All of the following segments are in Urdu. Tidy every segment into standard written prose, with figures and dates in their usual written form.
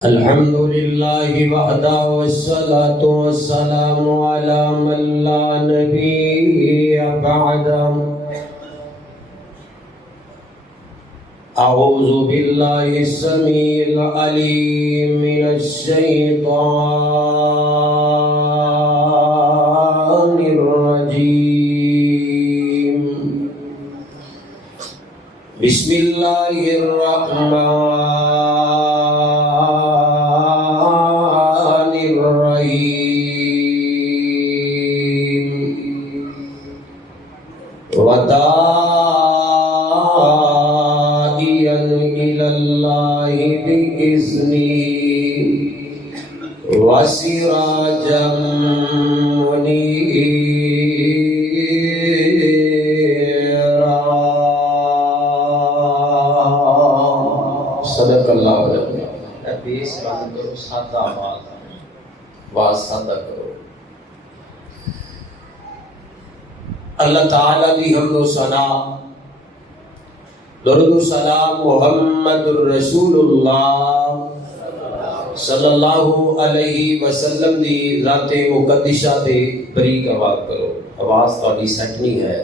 الحمد لله وحده والصلاة والسلام على من لا نبي بعده. أعوذ بالله السميع العليم من الشيطان الرجيم. بسم الله الرحمن وداعيا إلى الله بإذنه وسراجا منيرا. صدق اللہ علیہ. بیس بند کرو، سادہ بات سادہ کرو. اللہ تعالیٰ دی حمد و ثنا، درود و سلام محمد الرسول اللہ صلی اللہ علیہ وسلم دی ذات مقدسہ تے بریک آواز کرو. آواز تھوڑی سیٹ نہیں ہے.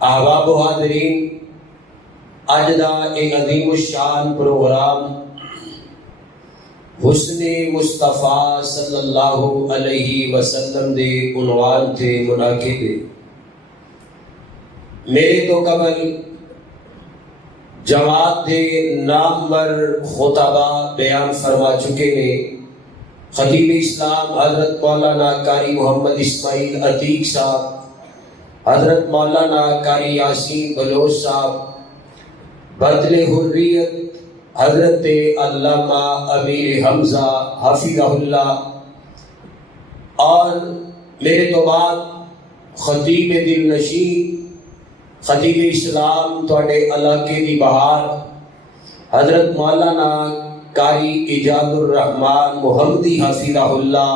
احباب و حاضرین، اج دا ایک عظیم الشان پروگرام حسن مصطفیٰ صلی اللہ علیہ وسلم دے عنوان تھے منعقد. میرے تو قبل جماعت دے نامور خطبہ بیان فرما چکے نے. خطیب اسلام حضرت مولانا قاری محمد اسماعیل عتیق صاحب، حضرت مولانا قاری یاسین بلوچ صاحب، بدل حریت حضرت علامہ امیر حمزہ حفظہ اللہ، اور میرے تو بعد خطیب دل نشین، خطیب اسلام تواڈے علاقے دی بہار حضرت مولانا قاری ایجاد الرحمان محمدی حفظہ اللہ،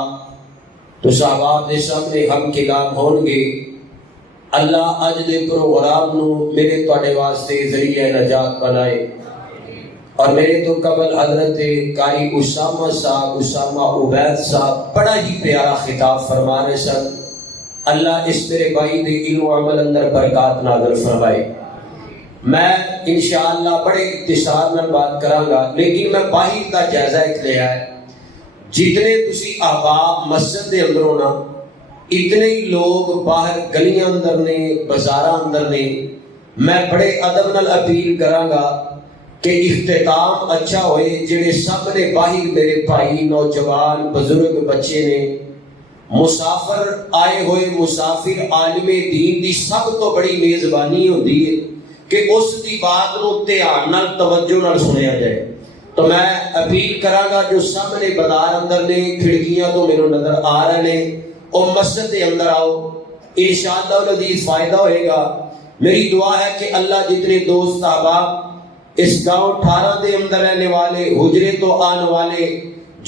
تو صحابات دے سامنے ہم کلام ہون گے. اللہ اج دے پروگرام نو میرے تواڈے واسطے ذریعہ نجات بنائے. اور میرے تو قبل حضرت قاری اسامہ صاحب، اسامہ عبید صاحب بڑا ہی پیارا خطاب فرما رہے سن. اللہ اس میرے بھائی دے علم و عمل اندر برکات نازل فرمائے. میں انشاءاللہ بڑے اختصار میں بات کراں گا، لیکن میں باہر کا جائزہ ایک لیا ہے. جتنے تسی احباب مسجد دے اندر ہونا، اتنے ہی لوگ باہر گلیاں اندر نے، بازاراں اندر نے. میں بڑے ادب نال اپیل کراں گا کہ اختتام اچھا ہوئے. جڑے سب نے باہر میرے بھائی، نوجوان، بزرگ، بچے نے، مسافر آئے ہوئے، مسافر عالم دین دی سب تو بڑی میزبانی ہوتی ہے کہ اس دی بات نو دھیان نال توجہ نال سنیا جائے. تو میں اپیل کراں گا جو سامنے بازار اندر نے، کھڑکیاں تو میرے نظر آ رہے نے، اور مسجد کے اندر آؤ، انشاءاللہ العزیز فائدہ ہوئے گا. میری دعا ہے کہ اللہ جتنے دوست احباب اس گاؤں 18 دے اندر رہنے والے، حجرے تو آنے والے،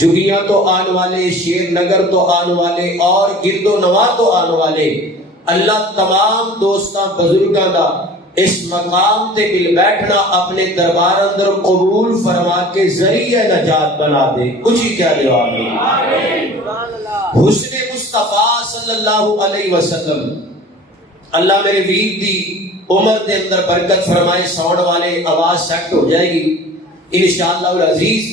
جگیاں تو آنے والے، شیر نگر تو آنے والے، اور گرد و نواح تو آنے والے، اللہ تمام دوستاں بزرگاں دا اس مقام تے مل بیٹھنا اپنے دربار اندر قبول فرما کے ذریعہ نجات بنا دے. کچھ ہی کیا جواب نہیں. حسن مصطفیٰ صلی اللہ علیہ وسلم، اللہ میرے ویر دی عمر دے اندر برکت فرمائے. ساؤنڈ والے آواز سیٹ ہو جائے گی انشاءاللہ العزیز.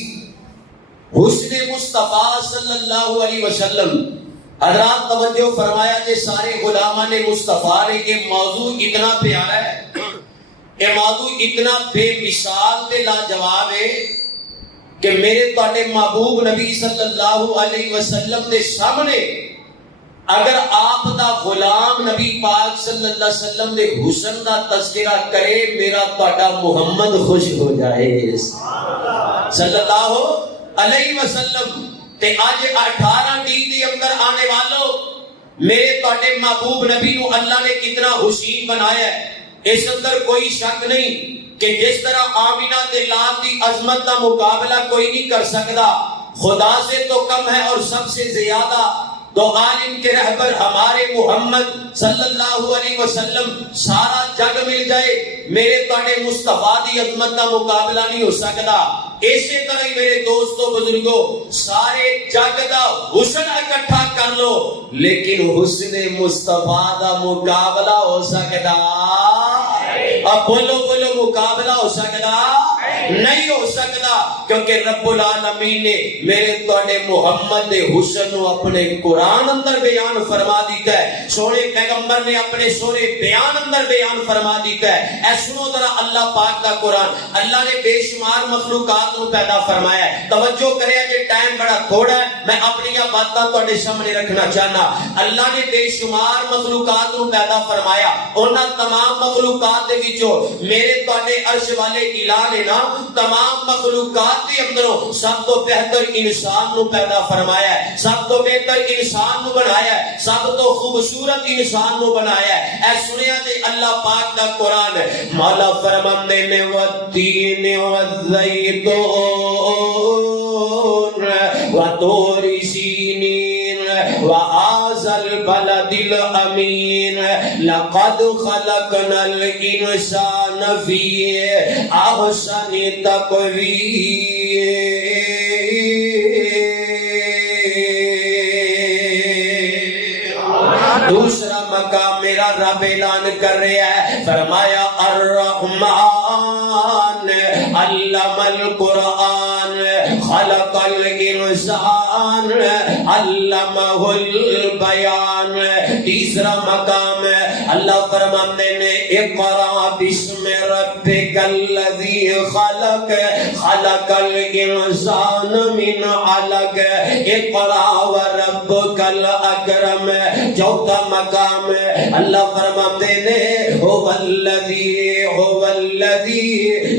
حسن مصطفیٰ صلی اللہ علیہ وسلم، حضرات توجہ فرمایا کہ سارے غلامان مصطفیٰ نے یہ موضوع اتنا پیارا ہے، یہ موضوع اتنا بے مثال تے لاجواب ہے کہ میرے تواڈے محبوب نبی صلی اللہ علیہ وسلم دے سامنے اگر آپ دا غلام نبی پاک صلی اللہ علیہ وسلم دے حسن دا تذکرہ کرے، میرا تواڈا محمد خوش ہو جائے صلی اللہ علیہ وسلم. تے آج 18 دن دے اندر آنے والوں، میرے تواڈے محبوب نبی نو اللہ نے کتنا حسین بنایا ہے. اس اندر کوئی شک نہیں کہ جس طرح آمینہ دے لام دی عظمت کا مقابلہ کوئی نہیں کر سکتا، خدا سے تو کم ہے اور سب سے زیادہ تو عالم کے رہبر ہمارے محمد صلی اللہ علیہ وسلم سارا جگ مل جائے میرے تواڈے مصطفیٰ دی عظمت دا مقابلہ نہیں ہو سکدا. اسی طرح ہی میرے دوستو بزرگو سارے جگ دا حسن اکٹھا کر لو لیکن حسن مصطفیٰ دا مقابلہ ہو سکدا؟ اب بولو بولو مقابلہ ہو سکدا؟ نہیں ہو سکدا کیونکہ رب العالمین نے میرے تواڈے محمد دے حسن نو اپنے قرآن اندر بیان فرما دیتا ہے. سونے پیغمبر نے اپنے سونے بیان اندر بیان فرما دیتا ہے. اے سنو ذرا اللہ پاک دا قرآن. اللہ نے بے شمار مخلوقات نو پیدا فرمایا ہے. توجہ کرے جے ٹائم بڑا تھوڑا ہے میں اپنی باتاں تواڈے سامنے رکھنا چاہنا. اللہ نے بے شمار مخلوقات نو پیدا فرمایا. انہاں تمام مخلوقات دے وچوں میرے تواڈے عرش والے الہ نے نا تمام مخلوقات دے اندروں سب تو بہتر انسان نو پیدا فرمایا ہے. سب تو بہتر انسان نو بنایا ہے. سب تو خوبصورت انسان نو بنایا ہے. اے سنیا جے اللہ پاک دا قرآن مولا فرماندے نے والتین والزیتون وطور سینین وهذا البلد الامین لقد خلقنا الانسان فی احسن تقویم. دوسرا مقام میرا رب اعلان کر رہا ہے فرمایا الرحمن علم القرآن خلق الانسان علمہ البیان. تیسرا مقام اللہ فرماتے ہیں اقرأ بسم ربک الذی خلق خلق الانسان من علق اقرأ وربک الاکرم. چوتھا مقام اللہ فرماتے ہیں هو الذی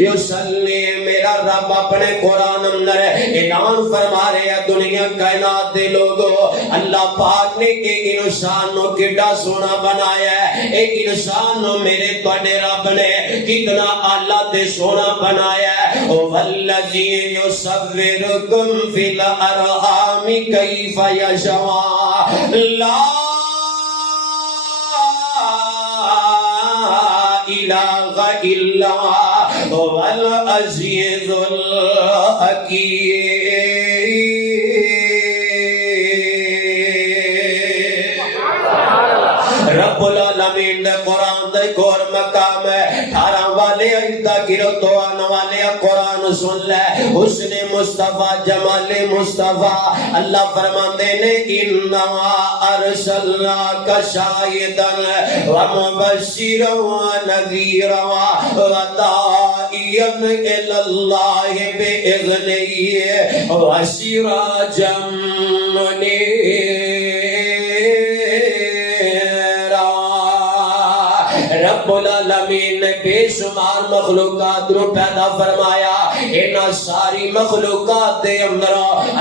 یصلی. میرا رب اپنے قرآن اندر اعلان فرما رہے ہیں دنیا کائنات دے لوگوں اللہ پاک نے ایک انسان نو کیڈا سونا بنایا ہے. ایک انسان نو میرے تواڈے رب نے کتنا اعلیٰ تے سونا بنایا ہے. هو الذی یصورکم فی الارحام کیف یشاء لا الہ الا هو العزیز الحکیم. رب العالمین دے قرآن دے کور مقام ہے 18 والے اجدہ گرو تو آنے والے قرآن سن لے. حسن مصطفیٰ جمال مصطفیٰ اللہ فرماندے نے اِنَّا أَرْسَلْنَاكَ شَاهِدًا وَمُبَشِّرًا وَنَذِيرًا وَدَاعِيًا إِلَى اللَّهِ بِإِذْنِهِ وَسِرَاجًا مُنِيرًا. رب العالمین نے بے شمار مخلوقات رو پیدا فرمایا. انہاں ساری مخلوقات دے اندر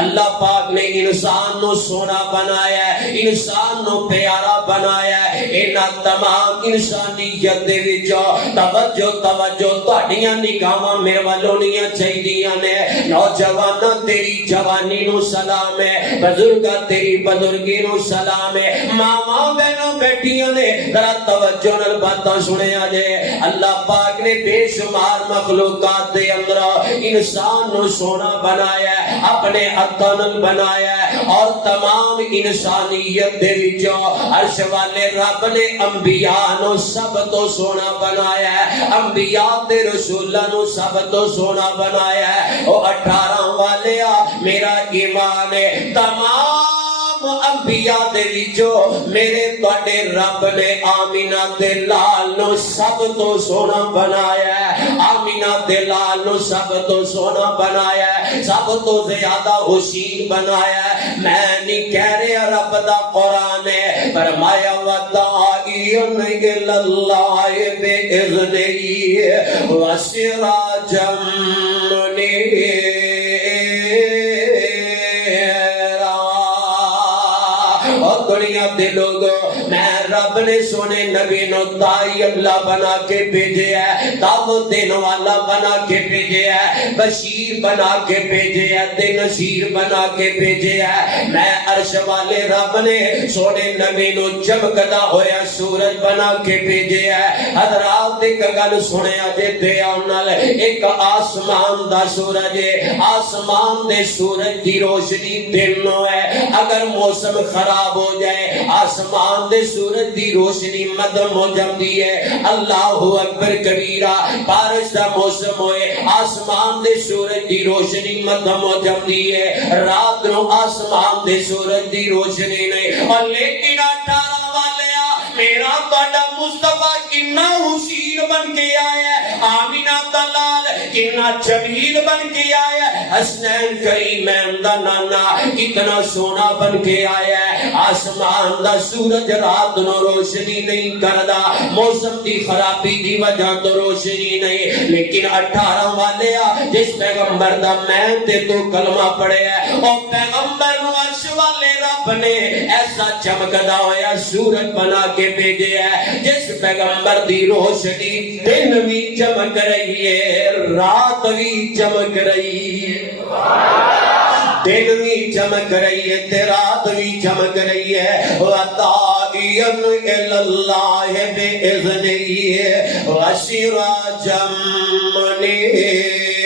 اللہ پاک نے انسان نو سونا بنایا ہے انسان نو پیارا بنایا ہے. انہاں تمام انسانیت دے وچوں توجہ تہاڈیاں نگاہاں میرے ول ہونیاں چاہیدیاں نے. نوجواناں تیری جوانی نو سلام ہے. بزرگاں تیری بزرگی نو سلام ہے. ماواں بہنوں بیٹھیاں نے ذرا توجہ نال باتاں سنیا جے. اللہ پاک نے بے شمار مخلوقات دے اندر انسان نو سونا بنایا ہے اپنے ہاتھاں نال بنایا ہے. اور تمام انسانیت دے وچوں عرش والے رب نے انبیاء نو سب تو سونا بنایا ہے. انبیاء تے رسولاں نو سب تو سونا بنایا ہے. او 18 والے میرا ایمان ہے تمام انبیاء دے وچوں میرے تواڈے رب نے آمینہ دے لال نو سب تو سونا بنایا ہے. آمینہ دے لال نو سب تو سونا بنایا ہے. سب تو زیادہ حسین بنایا ہے. میں نہیں کہہ رہا رب دا قرآن ہے فرمایا وداعیاً الی اللہ بِإِذْنِهِ وَسِرَاجًا مُنِیرًا. دنیا دے لوگوں میں رب نے سونے نبی نو دائی اللہ بنا کے بھیجے ہے، دعوت دینے والا بنا کے بھیجے ہے، بشیر بنا کے بھیجے ہے، تے نذیر بنا کے بھیجے ہے۔ میں عرش والے رب نے سونے نبی نو چمکدا ہویا سورج بنا کے بھیجے ہے۔ حضرات ایک گل سنیا جے دھیان نال، ایک آسمان دا سورج ہے، آسمان دے سورج دی روشنی دن نو ہے، اگر موسم خراب ہو جائے آسمان دے سورج دی روشنی مدم ہو جاتی ہے۔ اللہ اکبر کبیرہ، بارش دا موسم ہوئے آسمان دے سورج دی روشنی مدم ہو جاتی ہے، رات نو آسمان دے سورج دی روشنی نہیں۔ اور لیکن 18 والیا میرا بڑا مصطفیٰ کنا حسین بن کے آیا ہے، آمینہ دلال کنا جمیل بن کے آیا ہے، حسنین کریمین دا نانا کتنا سونا بن کے آیا ہے۔ آسمان دا سورج رات نو روشنی نہیں کردا، موسم دی خرابی دی وجہ تو روشنی نہیں، لیکن 18 والے جس پیغمبر دا میں تے تو کلمہ پڑھے ہے، او پیغمبر نو عرش والے رب نے ایسا چمکدا ہویا سورج بنا کے بھیجے ہے، جس پیغمبر دی روشنی دن بھی چمک رہی ہے، رات بھی چمک رہی ہے، دن بھی چمک رہی ہے تے رات بھی چمک رہی ہے۔ وَطَائِيًا إِلَى اللَّهِ بِإِذْنِهِ وَسِرَاجًا مُنِيرًا۔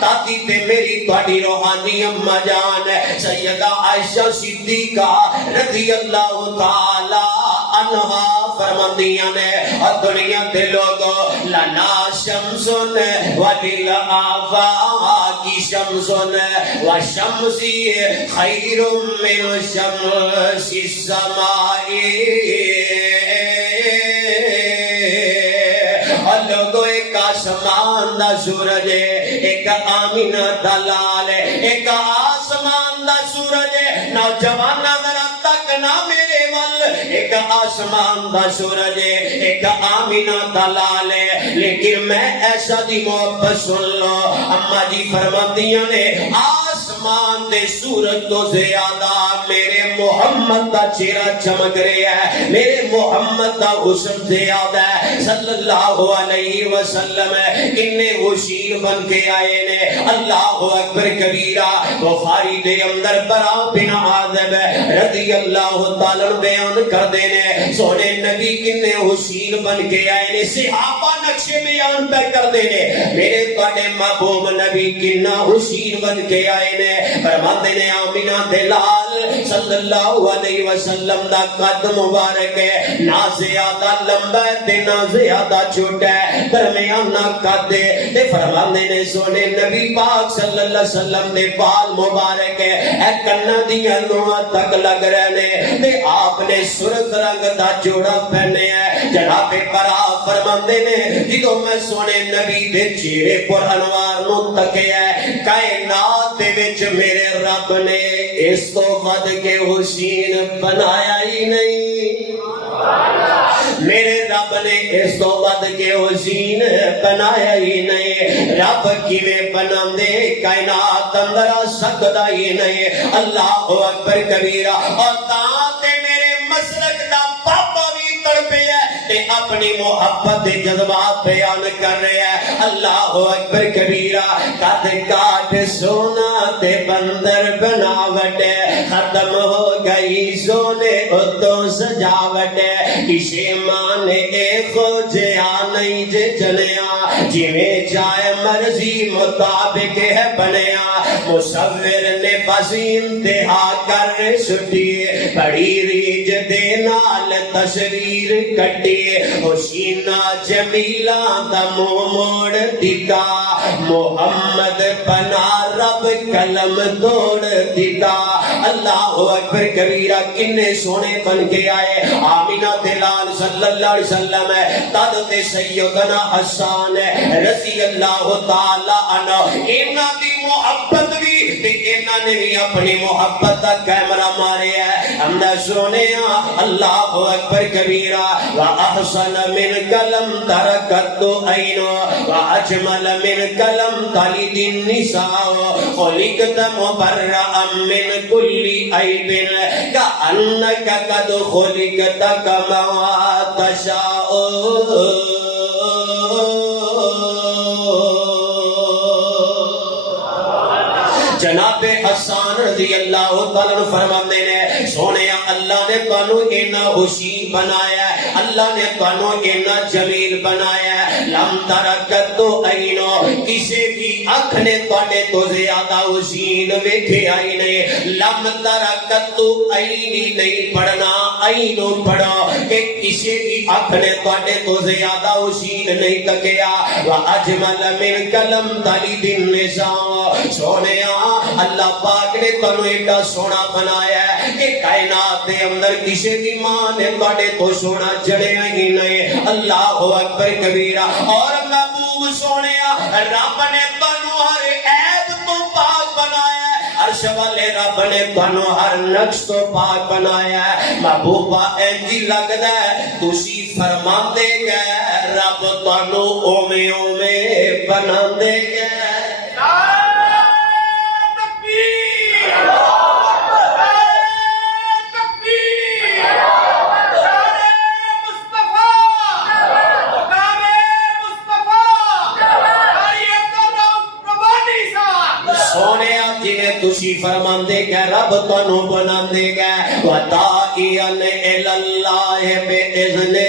تاتی تے میری تواڈی روحانی اماں جان سیدہ عائشہ صدیقہ رضی اللہ تعالی عنہا فرماندیاں نے، اور دنیا دے لوگوں لنا شمسن وللآفاق شمسن وشمسی خیر من شمس السماء۔ اور لوگوں ایک آسمان دا سورج ہے، ایک آمینہ دلال ہے، ایک آسمان دا سورج ہے، نوجوان ذرا تک نہ میرے ول، ایک آسمان دا سورج ہے، ایک آمینہ دلال ہے، لیکن میں ایسا دی محبت سن لو، اماں جی فرماندیاں نے آسمان دے سورج تو زیادہ میرے محمد دا چہرہ چمک رہا ہے، میرے محمد دا حسن زیادہ ہے صلی اللہ علیہ وسلم، کنے حسین بن کے آئے نے۔ اللہ اکبر کبیرہ، بخاری دے اندر برا بن عازب رضی اللہ تعالی بیان کر دینے، سونے نبی کنے حسین بن کے آئے نے، صحابہ نقشے بیان پہ کر دینے، میرے تواڈے محبوب نبی کنا حسین بن کے آئے نے، فرماتے نے آمینہ دلال صلی اللہ علیہ وسلم دا قد مبارک ہے، نہ زیادہ لمبا ہے تے نہ زیادہ چھوٹا ہے، درمیانہ قد ہے، تے فرماتے نے سونے نبی پاک صلی اللہ علیہ وسلم دے بال مبارک ہے اے کنہ دیاں نواں تک لگ رہے تے آپ نے سرخ رنگ دا جوڑا پہنے ہے۔ جناب برا فرماندے نے جدوں میں سونے نبی دے چہرے پر انوار نو تکیا ہے، کائنات دے وچ میرے رب نے اس کو ود کے حسین بنایا ہی نہیں، میرے رب نے اس تو ود کے حسین بنایا ہی نہیں۔ رب کیویں بناندے کائنات اندر سکدا ہی نہیں۔ اللہ اکبر کبیرہ، اور تاں تے میرے مسلک دا پاپا بھی تڑپے ہے تے اپنی محبت دے جذبات بیان کر رہے ہیں۔ اللہ اکبر کبیرہ، قد کاٹ سونا تے بندر بناوٹ ختم ہو گئی سونے اتوں سجاوٹ، کسے مان اے خوجیا نہیں جے چلیا، جویں چاہے مرضی مطابق ہے بنیا، مصور نے بس انتہا کر چھٹی، بڑی ریج دے نال تصویر کٹی، حسینہ جمیلہ دا منہ موڑ دیتا، محمد بنا رب قلم توڑ دیتا۔ اللہ اکبر کبیرہ، کنے سونے بن کے آئے آمینہ دلال صلی اللہ علیہ وسلم، تد تے سیدنا حسان رضی اللہ تعالی عنہ، انہاں دی محبت بھی تے انہاں نے بھی اپنی محبت دا کیمرہ ماریا ہے ہمدا سونے اللہ اکبر کبیرہ واحسن من کلم ترکت عین واجمل من کلم تلد النساء خلقت مبرئا من كل عیب کأنک قد خلقت کما تشاء جناب حسان رضی اللہ تعالیٰ فرماتے ہیں سونے اللہ نے تانوں اینا حسین بنایا ہے اللہ نے تانوں اینا جمیل بنایا ہے لم ترکت عینو کسی بھی اکھ نے تواڈے تو زیادہ حسین ویکھے آئی نہیں لم ترکت عینی نہیں پڑھنا عینو پڑھو کہ کسی بھی اکھ نے تواڈے تو زیادہ حسین نہیں تکیا واجمل من کلم تلد النساء سونے اللہ پاک نے تانوں ایڈا سونا بنایا ہے کہ کائنات دے اندر کسی بھی ماں نے تواڈے تو سونا جڑیا ہی نہیں اللہ اکبر کبیرہ اور محبوب سونیا رب نے تانوں ہر عیب تو پاک بنایا ہے عرش والے رب نے تانوں ہر نقص تو پاک بنایا ہے محبوبہ انجی لگدا ہے تسی فرماندے گئے رب تانوں اوویں اوویں بناندے گئے تسی فرماندے گے رب تانوں بناندے گے وداعیاً الی اللہ بإذنہ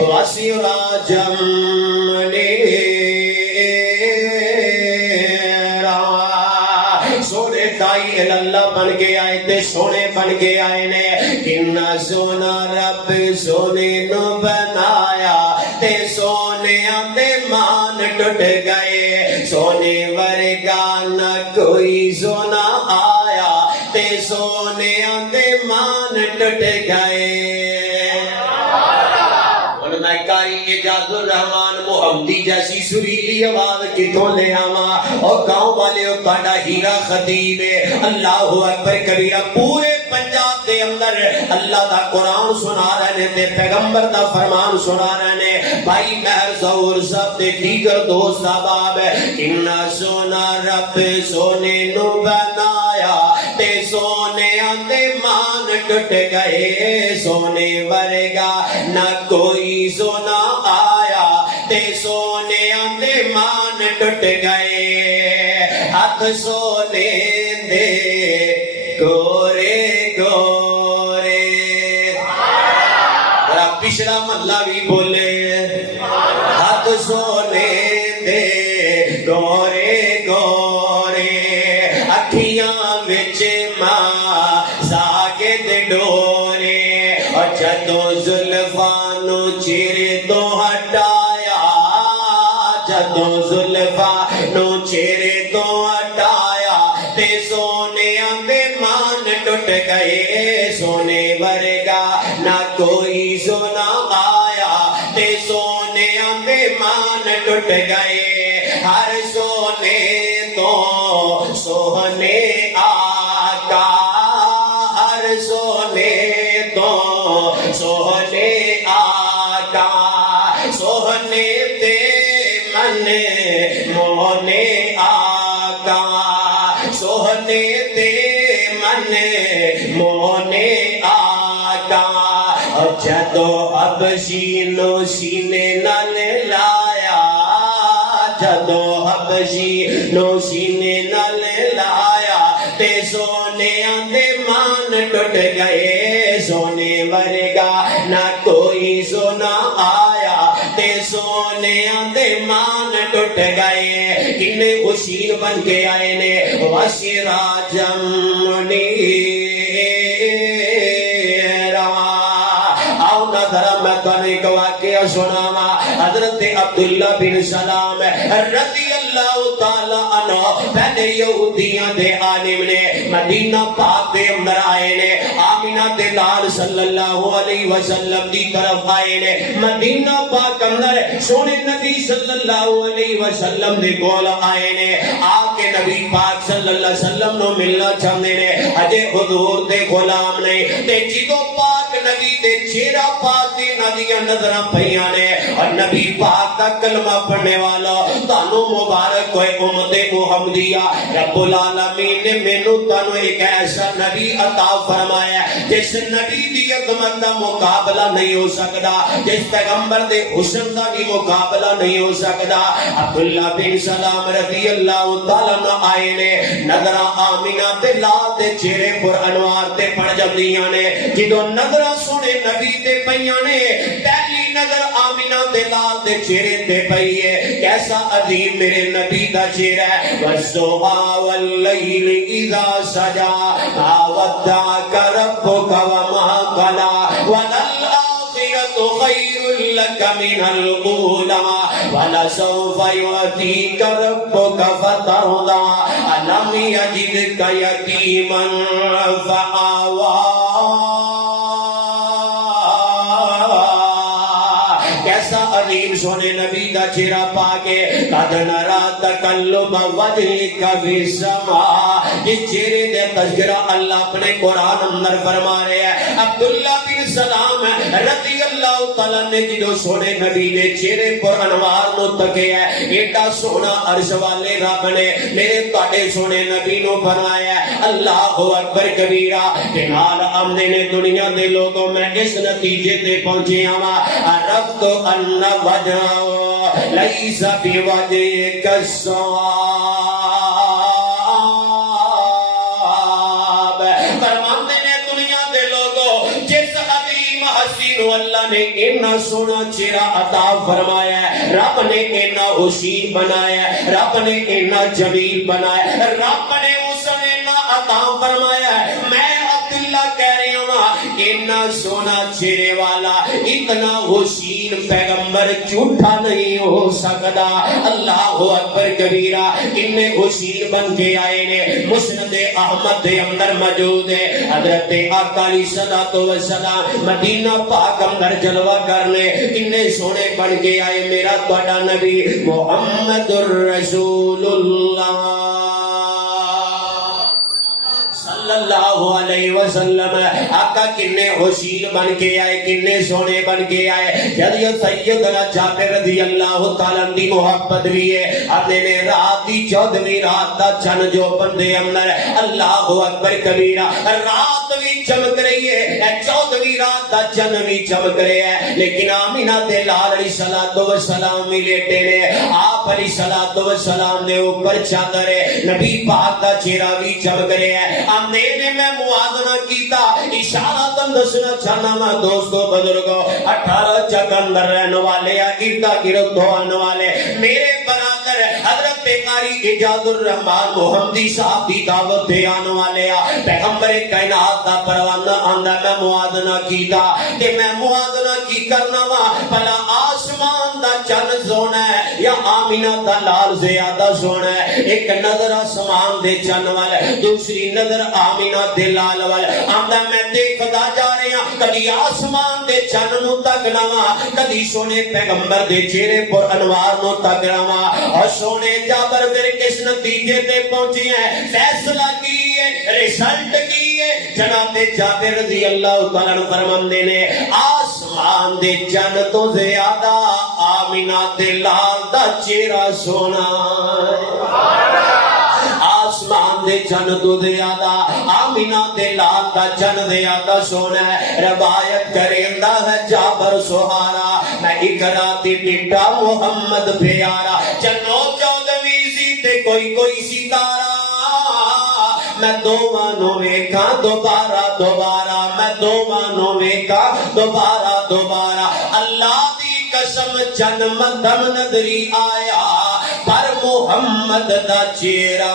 وسراجا منیرا سونے دائی اللہ بن کے آئے تے سونے بن کے آئے نے کنا سونا رب سونے نو بنایا تے سونے دے مان ٹوٹ گئے سونے ورگا نہ کوئی سونا آیا تے سونے دے مان ٹوٹ گئے کاری اجاز الرحمان محمدی جیسی سریلی آواز کتوں لے آما اور گاؤں والے تہاڈا ہیرا خطیب اللہ اکبر کبیرہ پورے پنجاب دے اندر اللہ دا قرآن سنا رہے نے تے پیغمبر دا فرمان سنا رہے نے بھائی مہر ظہور صاحب تے دیگر دوست احباب کنا سونا رب سونے نو بنایا تے سونے دے مان ٹوٹ گئے سونے ورگا نہ کوئی سونا آیا تے سونے دے مان ٹوٹ گئے ہاتھ سونے دے گورے گورے ذرا پچھلا محلہ بھی بولے ہاتھ سونے دے گورے گورے اکھیاں وچ ماں ساگد ڈورے اور جدوں زلفاں نو چہرے تو ہٹایا جدوں زلفاں نو چہرے تو ہٹایا تے سونے دے مان ٹوٹ گئے سونے ورگا نہ کوئی سونا آیا تے سونے دے مان ٹوٹ گئے ہر سونے تو سونے آقا ہر سونے تو سونے آقا سونے تے من مونے آقا سونے تے من مونے آقا جدو حبشی نو سینے نال لایا جدو حبشی نو سینے نال لایا تے سونے دے مان ٹوٹ گئے سونے ورگا نہ کوئی سونا آیا تے سونے دے مان ٹوٹ گئے کنے حسین بن کے آئے نے وسراجا منیرا آؤ نہ ذرا میں تنے ایک واقعہ سناوا. حضرت عبداللہ بن سلام رضی اللہ تعالی عنہ پہلے یہودیاں دے عالم نے مدینہ پاک دے اندر آئے نے. آمینہ دے لال صلی اللہ علیہ وسلم دی طرف آئے نے. مدینہ پاک اندر سونے نبی صلی اللہ علیہ وسلم دے کول آئے نے. آ کے نبی پاک صلی اللہ علیہ وسلم نو ملنا چاہتے نے. اجے حضور دے غلام نے تے جدوں پاک نبی دے چہرہ پاک دی ندیاں نظراں پیاں نے اور نبی پاک دا کلمہ پڑھنے والا تانوں مبارک ہوئے امت محمدیہ. رب العالمین نے مینوں تانوں ایک ایسا نبی عطا فرمایا جس نبی دی عظمت دا مقابلہ نہیں ہو سکتا, جس پیغمبر دے حسن دا بھی مقابلہ نہیں ہو سکتا. عبداللہ بن سلام رضی اللہ تعالیٰ عنہ آئے نے. نظرہ آمینہ تے لال دے چہرے پر انوار تے پڑ جاندیاں نے. جدوں نظرہ سونے نبی تے پیاں نے پہلی نظر آمینہ تے لال دے چہرے تے پئی ہے. کیسا عظیم میرے نبی دا چہرہ ہے. والضحیٰ واللیل اذا سجا ما ودعک ربک وما قلی وللآخرۃ خیر لک من الأولی ولسوف یؤتیک ربک فترضی ألم یجدک یتیما فآوی. کیسا عظیم سونے نبی دا چہرہ پاکے. قد نرا تقلب وجهک فی السماء. جس چہرے دے تذکرہ اللہ اپنے قرآن اندر فرما رہے ہیں. عبداللہ بن سلام رضی اللہ تعالیٰ نے جدو سونے نبی دے چہرے پر انوار نو تکے ہے. ایڈا سونا عرش والے رب نے میرے تاڑے سونے نبی نو فرمایا ہے. اللہ اکبر کبیرہ. کہ نال آمدے نے دنیا دے لوگوں میں اس نتیجے تے پہنچے آما عرفت ان وجہ لیس بوجہ کسواب. فرماندے نے دنیا دے لوگوں جس عظیم ہستی نو اللہ نے اتنا سونا چہرہ عطا فرمایا ہے, رب نے اتنا حسین بنایا ہے, رب نے اتنا جمیل بنایا ہے, رب نے اس نے اتنا عطا فرمایا ہے. میں عبداللہ کہہ رہی ہوں اتنا سونا چہرے والا اتنا حسین پیغمبر جھوٹا نہیں ہو سکتا. اللہ اکبر کبیرہ. کتنے حسین بن کے آئے نے. مسند احمد دے اندر موجود ہے. حضرت آقا علیہ الصلوۃ والسلام مدینہ پاک اندر جلوہ کرنے کتنے سونے بن کے آئے. میرا تہاڈا نبی محمد الرسول اللہ صلی اللہ علیہ وسلم. آقا کنے حسین بن کے آئے, کنے سونے بن کے آئے. جب یہ سیدنا جابر رضی اللہ تعالیٰ دی محبت بھی ہے. اپنے نے رات دی 14ویں رات دا چن جو بندے اندر اللہ اکبر کبیرہ رات بھی چمک رہی ہے, 14ویں رات دا چن بھی چمک رہا ہے. لیکن آمینہ دے لال علیہ الصلوۃ والسلام بھی لیٹے نے. آپ علیہ الصلوۃ والسلام دے اوپر چادر ہے. نبی پاک دا چہرہ بھی چمک رہا ہے. نے میں موازنہ کیتا اشارہ تم دسنا چاہنا میں دوستو بزرگوں 18 چک اندر رہنے والے اردا گرد ہونے والے میرے برادر حضرت قاری اجاد الرحمن محمدی صاحب دی دعوت دے آنے والے پیغمبر کائنات دا پروانہ آندہ میں موازنہ کیتا کہ میں موازنہ کی کرنا وا بھلا آسمان دا چن سونا ہے یا آمینہ دا لال زیادہ سونا ہے. ایک نظر آسمان دے چن والے, دوسری نظر آمینہ دے لال والے. آمدہ میں دیکھتا جا رہے ہیں کدی آسمان دے چن نو تکنا وا, کدی سونے پیغمبر دے چہرے پر انوار نو تکنا وا. اور سونے جابر پھر کس نتیجے تے پہنچے ہیں, فیصلہ کی ہے, ریزلٹ کی ہے. جناب جابر رضی اللہ تعالیٰ عنہ فرماندے نے آسمان دے چن تو زیادہ آمینہ دے لال دا چہرہ سونا. آسمان دے چن تو زیادہ آمینہ دے لال دا چن زیادہ سونا ہے. روایت کریندا ہے جابر سہارا میں اقراتی بیٹا محمد پیارا چنو 14ویں سی تے کوئی ستارہ میں دوانو ویکھاں دوبارہ میں دوانو ویکھاں دوبارہ. اللہ دی قسم چن مدھم نظری آیا پر محمد دا چہرہ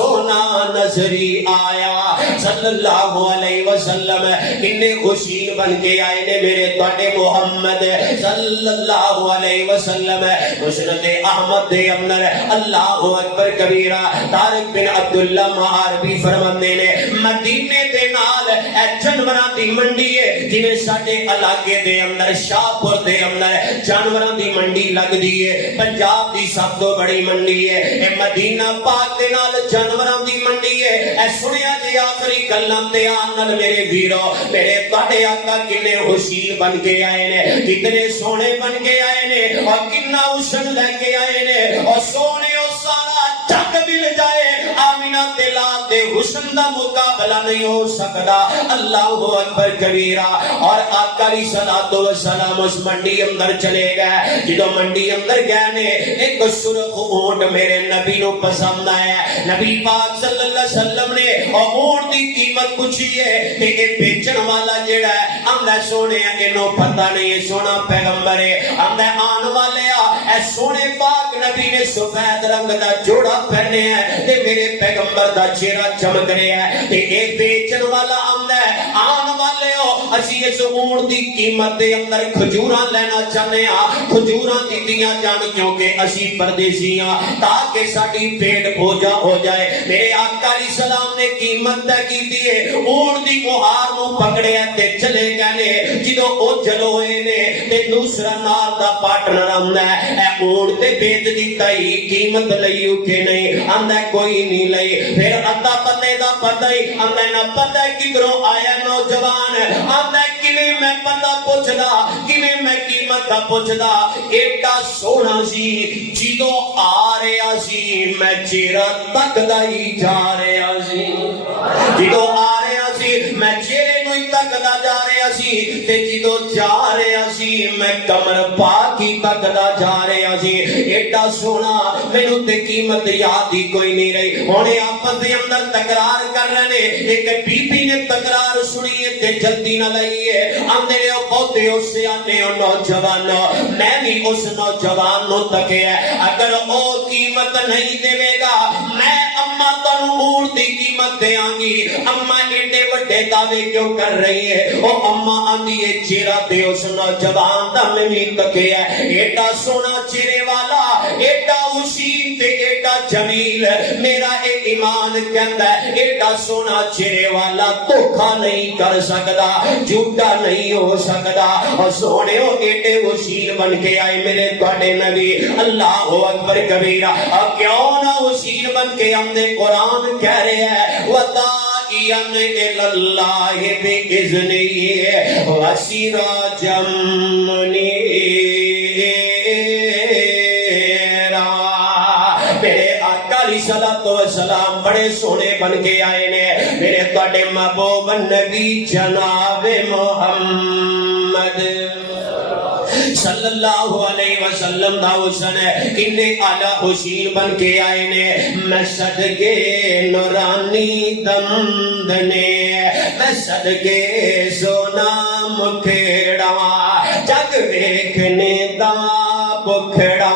سونا نظری آیا صلی اللہ علیہ وسلم کنے خوشی بن کے آئے نے میرے تواڈے محمد صلی اللہ علیہ وسلم مسند احمد دے اندر اللہ اکبر کبیرہ طارق بن عبداللہ معاربی فرماندے نے مدینے دے نال اے جانوراں دی منڈی ہے جویں ساڈے علاقے دے اندر شاہپور دے اندر جانوراں دی منڈی لگدی ہے پنجاب دی سب تو بڑی منڈی ہے اے مدینہ پاک دے نال جانوراں دی منڈی ہے اے سنیا جی آخری گلاں تے آن نال میرے ویرو میرے تواڈے آقا کنے حسین بن کے آئے نے کتنے سونے بن کے آئے نے اور کتنا حسن لے کے آئے نے اور سونے اور سارا جگ مل جائے آمینہ تلال دے حسن دا مقابلہ نہیں ہو سکتا اللہ اکبر کبیرہ اور آقا علیہ الصلوۃ والسلام اس منڈی اندر چلے گئے جدو منڈی اندر گئے نے ایک سرخ اونٹ میرے نبی نو پسند آیا نبی پاک صلی اللہ علیہ وسلم نے اور اونٹ دی قیمت پوچھی ہے کہ یہ بیچن والا جڑا ہے آندا سونے اینو پتہ نہیں ہے سونا پیغمبر ہے آندا آن والے اے سونے پاک نبی نے سفید رنگ دا جوڑا پہنے ہے تے میرے پیغمبر دا چہرہ چمک رہا ہے تے اے بیچن والا آندا ہے آن والے ہو اسی اس اونٹ دی قیمت دے اندر کھجوراں لینا چاہنے ہاں کھجوراں دتیاں جان کیونکہ اسی پردیسی ہاں تاکہ ساڈی پیٹ بوجھا ہو جائے میرے آقا علیہ السلام نے قیمت طے کیتی ہے اونٹ دی مہار نو پکڑیا تے چلے گئے نے جدو او چلو ہوئے نے تے دوسرا نال دا پارٹنر آندا ہے اے اونٹ تے بیچ دتا ہی قیمت لئیو کہ نہیں آندا کوئی نہیں لئی پھر اتا پتے دا پتہ ہی آندا نہ پتہ کدھروں آیا نوجوان آندا کیویں میں پتہ پوچھدا کیویں میں قیمت دا پوچھدا ایڈا سونا سی جدو آ رہا سی میں چہرہ تکدا ہی جا رہا سی جدو آ رہا سی میں چہرے نو ہی تکدا جا رہا سی تے جدو جا رہا سی میں کمر پاک ہی تکدا جا رہا سی ایڈا سونا مینوں تے قیمت یاد ہی کوئی نہیں رہی ہن آپس دے اندر تکرار کر رہے نے ایک بی بی نے تکرار سنی تے جلدی نہ لئیے آندے او بہتے اس سیانے او نوجوان میں بھی اس نوجوان نو تکیا اگر او قیمت نہیں دے گا میں اما تانوں اونٹ دی قیمت دیاں گی اما ایڈے وڈے دعوے کیوں کر رہی ہے او اما آندی ہے چہرہ تے اس نوجوان دا میں بھی تکیا ایڈا سونا چہرے والا ایڈا حسین تے ایڈا جمیل میرا اے ایمان کہندا ہے ایڈا سونا چہرے والا دھوکا نہیں کر سکدا جھوٹا نہیں ہو سکدا اور سونے او ایڈے حسین بن کے آئے میرے تواڈے نبی اللہ اکبر کبیرہ اور کیوں نہ حسین بن کے آندے قرآن کہہ رہے ہیں وَدَاعِيًا إِلَى اللَّهِ بِإِذْنِهِ وَسِرَاجًا مُنِيرًا میرے آقا علیہ الصلوۃ والسلام بڑے سونے بن کے آئے نے میرے تواڈے محبوب نبی جناب محمد صلی اللہ علیہ وسلم دا حسن کنے آلہ حسین بن کے آئے نے میں صدقے نورانی دمدنے میں صدقے سونا مکھڑا جگ ویکھنے دا بکھڑا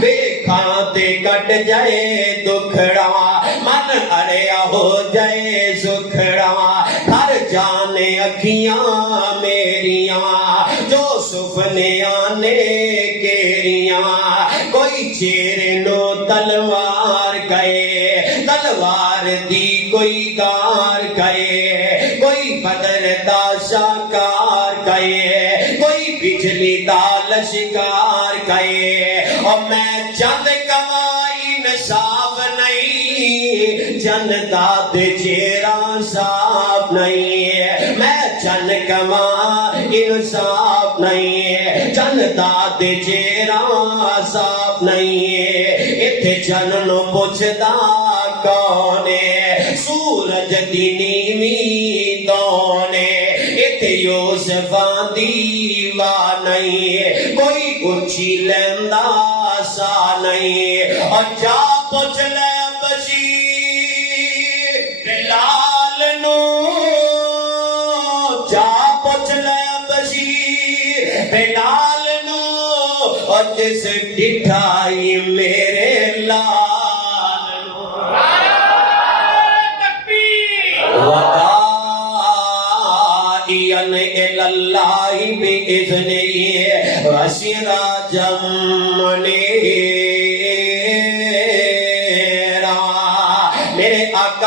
ویکھاں تے کٹ جائے دکھڑا من ہریا ہو جائے سکھڑا ہر جانے اکھیاں میریاں جو سپنے آنے کیریاں کوئی چہرے نو تلوار کہے تلوار دی کوئی دار کہے کوئی بدر دا شاکار کہے کوئی بجلی دا لشکار کہے اور میں چند کمائی نصاب نہیں چند داد چہرہ صاف نہیں ہے میں چند کمائی انصاف نہیں ہے چند داد چہرہ صاف نہیں ہے اتھے چند نو پوچھدا کون ہے سورج دی نیویں کون ہے اتھے یوسفاں دیوا نہیں ہے کوئی اچھی لیندا سا نہیں ہے اور جا پوچھ لے بلال نو جا پوچھ لے بشیر بلال نو اور جس ڈٹھائی میرے لال نو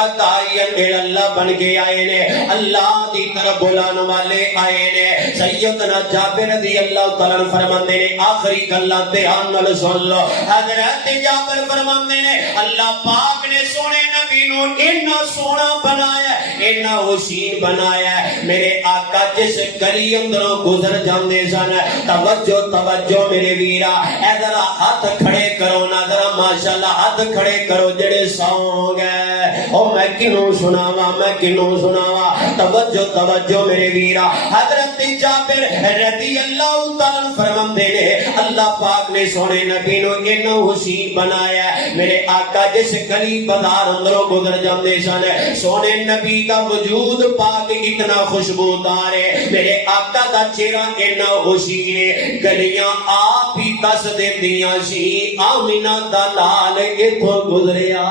آقا داعین اللہ بن کے آئے نے، اللہ دی طرف بلانے والے آئے نے۔ سیدنا جابر رضی اللہ تعالیٰ عنہ فرماندے نے، آخری گلاں دھیان نال سن لو، حضرت جابر فرماندے نے اللہ پاک نے سونے نبی نو اتنا سونا بنایا، اتنا حسین بنایا، میرے آقا جس گلی اندروں گزر جاندے سن، توجہ توجہ میرے ویرا، اے ذرا ہاتھ کھڑے کرو نا، ذرا ماشاءاللہ ہاتھ کھڑے کرو جڑے سو گئے، او میں کنوں سناواں، میں کنوں سناواں، توجہ توجہ میرے ویرا۔ حضرت جابر رضی اللہ تعالیٰ فرماندے نے اللہ پاک نے سونے نبی نو اتنا حسین بنایا، میرے آقا جس گلی بازار اندروں گزر جاندے سن، سونے نبی دا وجود پاک اتنا خوشبودار ہے، میرے آقا دا چہرہ اتنا حسین ہے، گلیاں آپ ہی دس دیندیاں سی آمینہ دا لال اتھوں گزریا،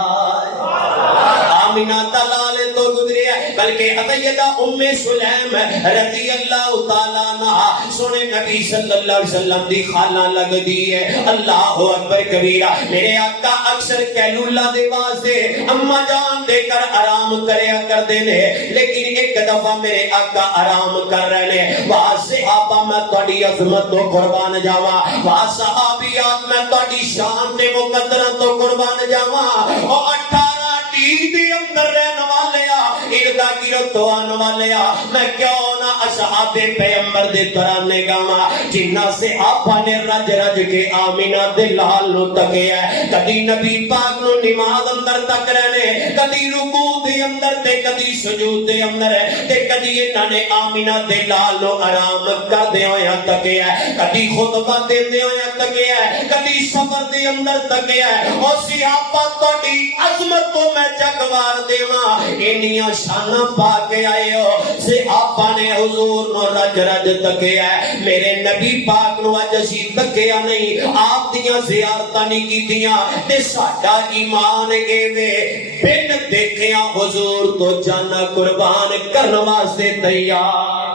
آمینہ دا لال تو گزریا، بلکہ سیدہ ام سلیم رضی اللہ تعالیٰ عنہ سونے نبی صلی اللہ علیہ وسلم دی خالہ لگ دی ہے، اللہ اکبر کبیرہ۔ میرے آقا اکثر کیلولہ دے واسطے اما جان دے کر آرام کریا کر دینے، لیکن ایک دفعہ میرے آقا آرام کر رہے ہیں، وہاں صحابہ میں توڑی عظمت تو قربان جاواں، وہاں صحابیات میں توڑی شان تے مقدرہ تو قربان جاواں، اور 18 ٹی اندر رہنے والیا اردا گرد تو آنے والیا، میں کیوں نہ اصحاب پیغمبر دے ترانے گاواں جنہ سے آپا نے رج رج کے آمینہ دلال نو تکیا ہے، کدی نبی پاک نو نماز اندر تک رہنے، کدی رکوع دے اندر تے کدی سجود دے اندر ہے، تے کدی انہاں نے آمینہ دلال نو آرام کر دے ہویا تکیا ہے، کدی خطبہ دے دے ہویا تکیا ہے، کدی سفر دے اندر تکیا ہے، اور صحابہ توڑی عظمت کو میں جگوار دیواں انیاں شانہ پا کے آئے ہو، صحابہ نے حضور نو رج رج تکیا ہے، میرے نبی پاک نو اج اسی تکیا نہیں، آپ دیاں زیارتاں نہیں کیتیاں، تے ساڈا ایمان ایوے بن دیکھیاں حضور تو جانا قربان کرن واسطے تیار،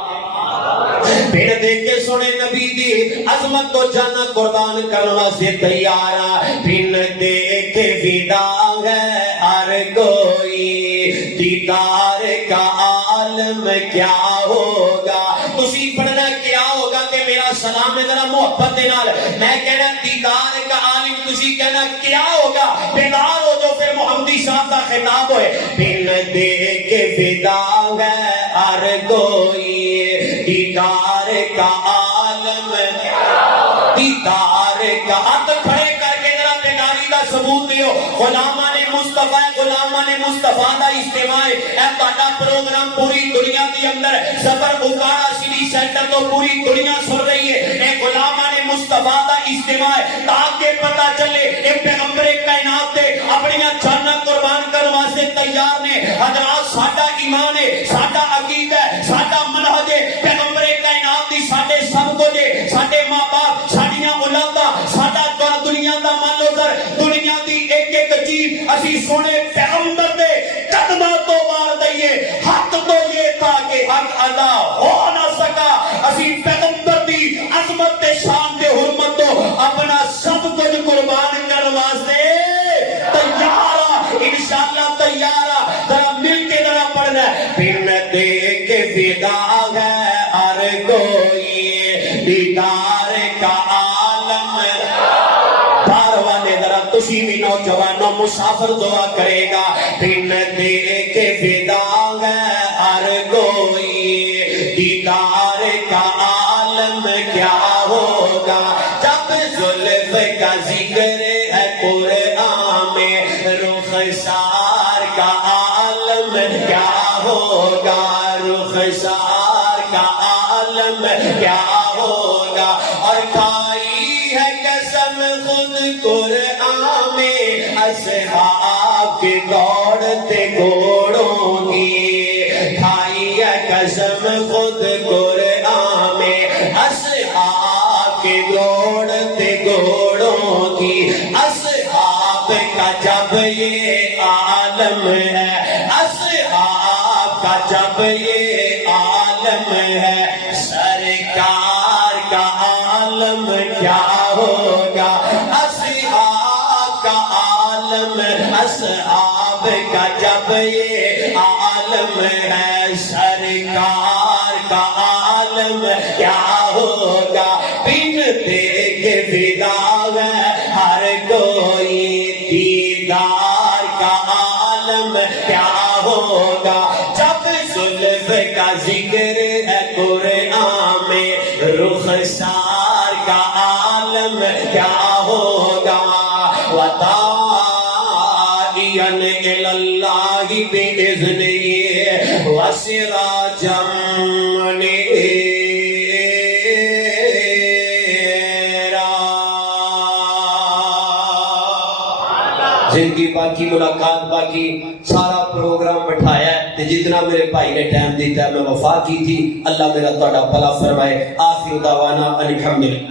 پھر دیکھے سونے نبی دی عظمت تو جانا قربان کرن واسطے تیار، پھر دیکھے فدا ہے ہر کوئی، دیدار کا عالم کیا ہوگا، تسی پڑھنا کیا ہوگا کہ میرا سلام میں ذرا محبت دے نال، میں کہنا دیدار کا عالم، تسی کہنا کیا ہوگا، بیدار ہو جو پھر محمدی صاحب کا خطاب ہوئے، بن دیکھ فدا ہے ہر کوئی، دیدار کا عالم، دیدار کا، ہاتھ کھڑے کر کے ذرا بیداری کا ثبوت دیو، غلامان مصطفیٰ، غلامان مصطفیٰ دا اجتماع، اے تہاڈا پروگرام پوری دنیا دی اندر سفر بکارا سٹی سینٹر تو پوری دنیا سن رہی ہے، اے غلامان مصطفیٰ دا اجتماع تاکہ پتہ چلے اے پیغمبر کائنات دے اپنی جاناں قربان کرن واسطے تیار نے، حضرات ساڈا ایمان ہے، ساڈا عقیدہ ہے، ساڈا منہج ہے، پیغمبر کائنات دی ساڈے سب کچھ ہے، ساڈے ماں باپ، ساڈیاں اولاداں، ساڈا دنیا دا مال و زر، دنیا دی ایک ایک چیز اسی سونے پیغمبر دے قدماں تو مار دئیے، حق تو یہ تھا کہ حق ادا ہو نہ سکا، اسی پیغمبر دی عظمت تے شان تے حرمت تو اپنا سب کچھ قربان کرن واسطے تیار، انشاءاللہ تیار، ذرا مل کے ذرا پڑھنا ہے، پھر میں دیکھ فدا ہے ہر کوئی، دیدار کا عالم، بار والے ذرا تسی بھی نوجوانوں مسافر دعا کرے گا، پھر دیکھ فدا ہے ہر کوئی، دیدار کا عالم کیا ہوگا، جب زلف کا ذکر ہے قرآن میں، رخسار کا عالم کیا ہوگا، رخسار کا عالم کیا ہوگا، اور کھائی ہے قسم خود قرآن میں اصحاب کے دوڑتے گھوڑوں کی، کھائی ہے قسم خود قرآن میں اصحاب کے دوڑتے گھوڑوں کی، اصحاب کا جب یہ عالم ہے، اصحاب کا جب یہ عالم ہے، سرکار کا عالم کیا ہوگا، اصحاب کا عالم، اصحاب کا جب یہ عالم ہے سرکار کا عالم کیا ہوگا بن دیکھ فدا ہے ہر کوئی دیدار کا عالم کیا ہوگا جب زلف کا ذکر ہے قرآن میں رخسار کا عالم کیا ہوگا وَدَاعِيًا إِلَى اللَّهِ بِإِذْنِهِ وَسِرَاجًا مُنِيرًا. زندگی باقی ملاقات باقی سارا پروگرام بٹھایا ہے تے جتنا میرے بھائی نے ٹائم دیتا ہے میں وفا کی تھی. اللہ میرا تہاڈا بھلا فرمائے. آخر دعوانا الحمدللہ.